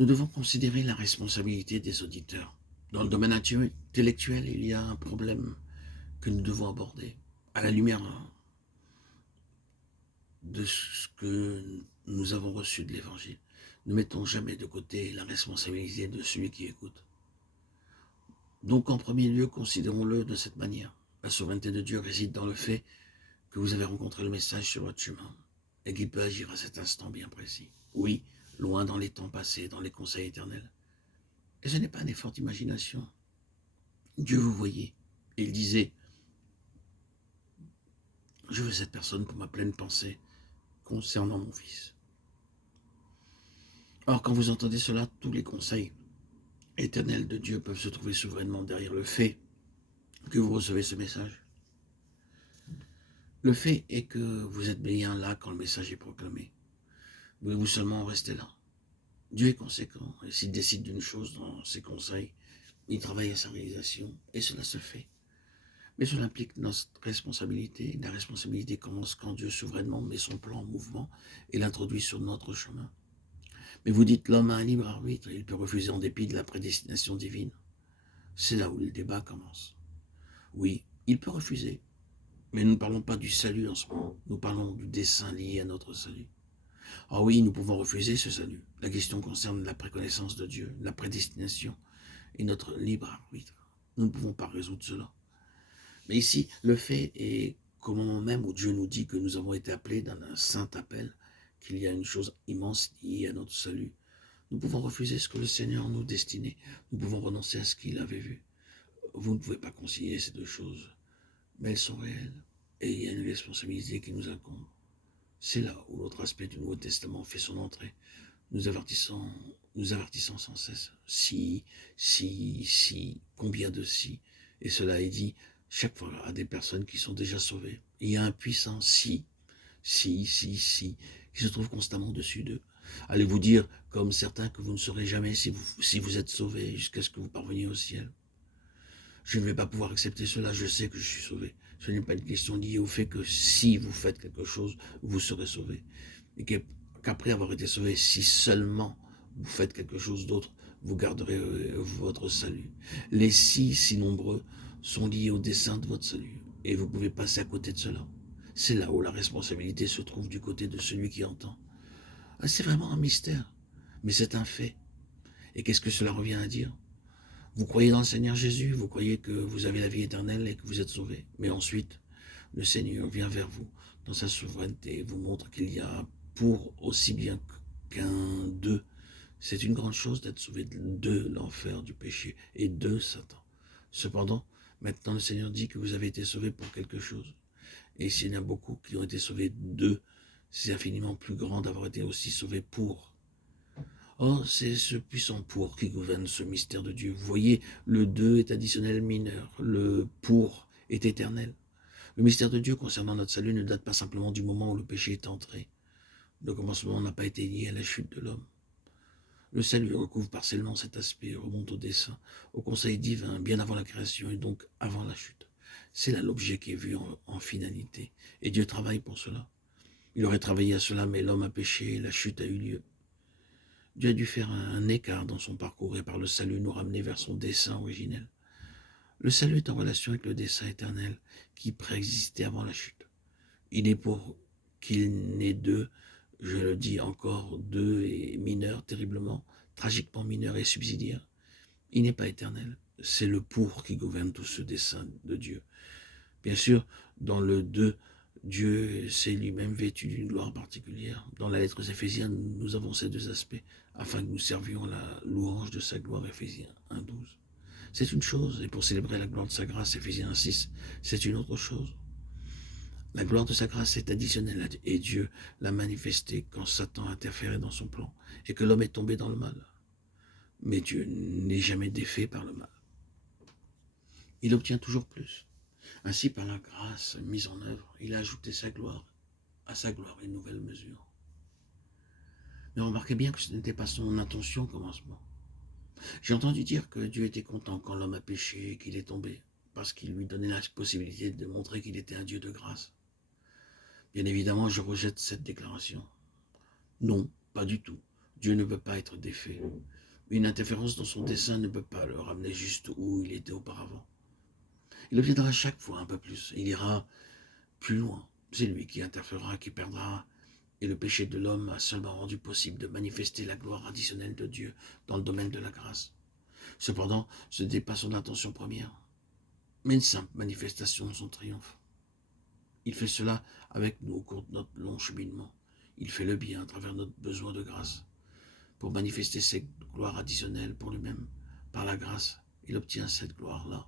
Nous devons considérer la responsabilité des auditeurs. Dans le domaine intellectuel, il y a un problème que nous devons aborder à la lumière de ce que nous avons reçu de l'Évangile. Ne mettons jamais de côté la responsabilité de celui qui écoute. Donc, en premier lieu, considérons-le de cette manière. La souveraineté de Dieu réside dans le fait que vous avez rencontré le message sur votre chemin et qu'il peut agir à cet instant bien précis. Oui, loin dans les temps passés, dans les conseils éternels. Et ce n'est pas un effort d'imagination. Dieu vous voyait. Et il disait, je veux cette personne pour ma pleine pensée concernant mon fils. Or, quand vous entendez cela, tous les conseils éternels de Dieu peuvent se trouver souverainement derrière le fait que vous recevez ce message. Le fait est que vous êtes bien là quand le message est proclamé. Voulez-vous seulement rester là? Dieu est conséquent, et s'il décide d'une chose dans ses conseils, il travaille à sa réalisation, et cela se fait. Mais cela implique notre responsabilité. La responsabilité commence quand Dieu souverainement met son plan en mouvement et l'introduit sur notre chemin. Mais vous dites, l'homme a un libre arbitre, et il peut refuser en dépit de la prédestination divine. C'est là où le débat commence. Oui, il peut refuser, mais nous ne parlons pas du salut en ce moment, nous parlons du dessein lié à notre salut. Ah oui, nous pouvons refuser ce salut. La question concerne la préconnaissance de Dieu, la prédestination et notre libre arbitre. Nous ne pouvons pas résoudre cela. Mais ici, le fait est qu'au moment même où Dieu nous dit que nous avons été appelés dans un saint appel, qu'il y a une chose immense liée à notre salut, nous pouvons refuser ce que le Seigneur nous destinait. Nous pouvons renoncer à ce qu'il avait vu. Vous ne pouvez pas concilier ces deux choses, mais elles sont réelles. Et il y a une responsabilité qui nous incombe. C'est là où l'autre aspect du Nouveau Testament fait son entrée, nous avertissant sans cesse. Si, combien de si. Et cela est dit chaque fois à des personnes qui sont déjà sauvées. Il y a un puissant si, qui se trouve constamment dessus d'eux. Allez-vous dire, comme certains, que vous ne saurez jamais si vous êtes sauvés jusqu'à ce que vous parveniez au ciel? Je ne vais pas pouvoir accepter cela, je sais que je suis sauvé. Ce n'est pas une question liée au fait que si vous faites quelque chose, vous serez sauvé. Et qu'après avoir été sauvé, si seulement vous faites quelque chose d'autre, vous garderez votre salut. Les si nombreux, sont liés au dessein de votre salut. Et vous pouvez passer à côté de cela. C'est là où la responsabilité se trouve du côté de celui qui entend. Ah, c'est vraiment un mystère, mais c'est un fait. Et qu'est-ce que cela revient à dire? Vous croyez dans le Seigneur Jésus, vous croyez que vous avez la vie éternelle et que vous êtes sauvé. Mais ensuite, le Seigneur vient vers vous dans sa souveraineté et vous montre qu'il y a pour aussi bien qu'un d'eux. C'est une grande chose d'être sauvé de l'enfer, du péché et de Satan. Cependant, maintenant le Seigneur dit que vous avez été sauvés pour quelque chose. Et s'il y en a beaucoup qui ont été sauvés d'eux, c'est infiniment plus grand d'avoir été aussi sauvés pour. Or, c'est ce puissant pour qui gouverne ce mystère de Dieu. Vous voyez, le deux est additionnel mineur, le pour est éternel. Le mystère de Dieu concernant notre salut ne date pas simplement du moment où le péché est entré. Le commencement n'a pas été lié à la chute de l'homme. Le salut recouvre partiellement cet aspect, remonte au dessein, au conseil divin, bien avant la création et donc avant la chute. C'est là l'objet qui est vu en finalité. Et Dieu travaille pour cela. Il aurait travaillé à cela, mais l'homme a péché et la chute a eu lieu. Dieu a dû faire un écart dans son parcours et par le salut nous ramener vers son dessein originel. Le salut est en relation avec le dessein éternel qui préexistait avant la chute. Il est pour qu'il n'ait deux, je le dis encore, deux et mineur terriblement, tragiquement mineur et subsidiaire. Il n'est pas éternel. C'est le pour qui gouverne tout ce dessein de Dieu. Bien sûr, dans le deux, Dieu s'est lui-même vêtu d'une gloire particulière. Dans la lettre aux Éphésiens, nous avons ces deux aspects, afin que nous servions la louange de sa gloire, Éphésiens 1,12. C'est une chose, et pour célébrer la gloire de sa grâce, Éphésiens 6, c'est une autre chose. La gloire de sa grâce est additionnelle, et Dieu l'a manifestée quand Satan a interféré dans son plan, et que l'homme est tombé dans le mal. Mais Dieu n'est jamais défait par le mal. Il obtient toujours plus. Ainsi, par la grâce mise en œuvre, il a ajouté à sa gloire une nouvelle mesure. Mais remarquez bien que ce n'était pas son intention au commencement. J'ai entendu dire que Dieu était content quand l'homme a péché et qu'il est tombé, parce qu'il lui donnait la possibilité de montrer qu'il était un Dieu de grâce. Bien évidemment, je rejette cette déclaration. Non, pas du tout. Dieu ne peut pas être défait. Une interférence dans son dessein ne peut pas le ramener juste où il était auparavant. Il obtiendra chaque fois un peu plus. Il ira plus loin. C'est lui qui interférera, qui perdra. Et le péché de l'homme a seulement rendu possible de manifester la gloire additionnelle de Dieu dans le domaine de la grâce. Cependant, ce n'est pas son intention première, mais une simple manifestation de son triomphe. Il fait cela avec nous au cours de notre long cheminement. Il fait le bien à travers notre besoin de grâce. Pour manifester cette gloire additionnelle pour lui-même, par la grâce, il obtient cette gloire-là